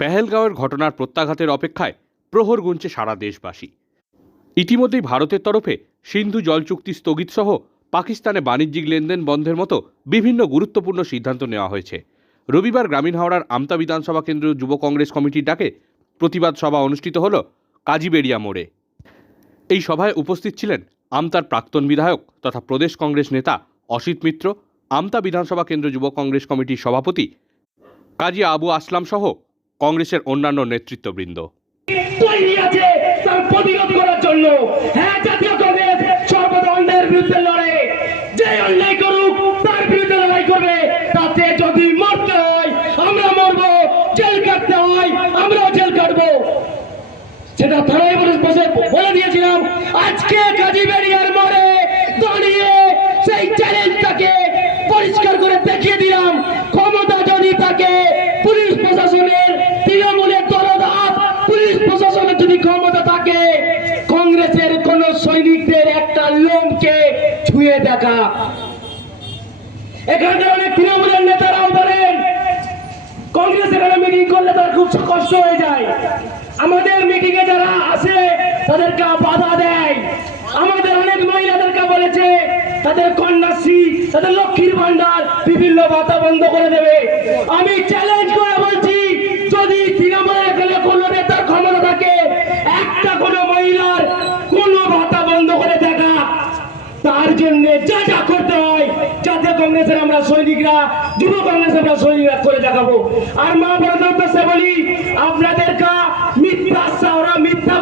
পেহেলগাঁওয়ের ঘটনার প্রত্যাঘাতের অপেক্ষায় প্রহর গুনছে সারা দেশবাসী। ইতিমধ্যেই ভারতের তরফে সিন্ধু জল চুক্তি স্থগিত সহ পাকিস্তানে বাণিজ্যিক লেনদেন বন্ধের মতো বিভিন্ন গুরুত্বপূর্ণ সিদ্ধান্ত নেওয়া হয়েছে। রবিবার গ্রামীণ হাওড়ার আমতা বিধানসভা কেন্দ্র যুব কংগ্রেস কমিটির ডাকে প্রতিবাদ সভা অনুষ্ঠিত হল কাজীবেড়িয়া মোড়ে। এই সভায় উপস্থিত ছিলেন আমতার প্রাক্তন বিধায়ক তথা প্রদেশ কংগ্রেস নেতা অসিত মিত্র, আমতা বিধানসভা কেন্দ্র যুব কংগ্রেস কমিটির সভাপতি কাজী আবু আসলাম সহ কংগ্রেসের অন্যান্য নেতৃত্ববৃন্দ। প্রতিরোধ করার জন্য। হ্যাঁ বিরুদ্ধে যে করুক, তার বিরুদ্ধে লড়াই করবে। তাতে যদি মরতে হয়, আমরা কাটতে হয়, আমরাও কাটবো। সেটা বসে বলে দিয়েছিলাম, আজকে কাজীবেড়িয়ার মোড়ে দাঁড়িয়ে ক্ষমতা থাকে, কংগ্রেসের কোন সৈনিকদের একটা লোমকে ছুঁয়ে দেখা। এখানকার অনেক তৃণমূলের নেতারাও বলেন, কংগ্রেস এখানে মিটিং করলে তার খুব কষ্ট হয়ে যায়। আমাদের মিটিং এ যারা আসে তাদেরকে বাধা দেয়। আমাদের অনেক মহিলাদেরকে বলেছে, তাদের কন্যাশ্রী, তাদের লক্ষ্মীর ভান্ডার বিভিন্ন ভাতা বন্ধ করে দেবে। আমি চ্যালেঞ্জ করে বলছি যদি তৃণমূলের এখানে কোনো নেতার ক্ষমতা থাকে একটা কোনো মহিলার কোনো ভাতা বন্ধ করে দেখা তার জন্য যা যা করতে হয় জাতীয় কংগ্রেসের আমরা সৈনিকরা, যুব কংগ্রেস আমরা সৈনিকরা করে দেখাবো। আর মা বড় বলি, আপনাদেরকে মিথ্যা আশ্বাস ওরা মিথ্যা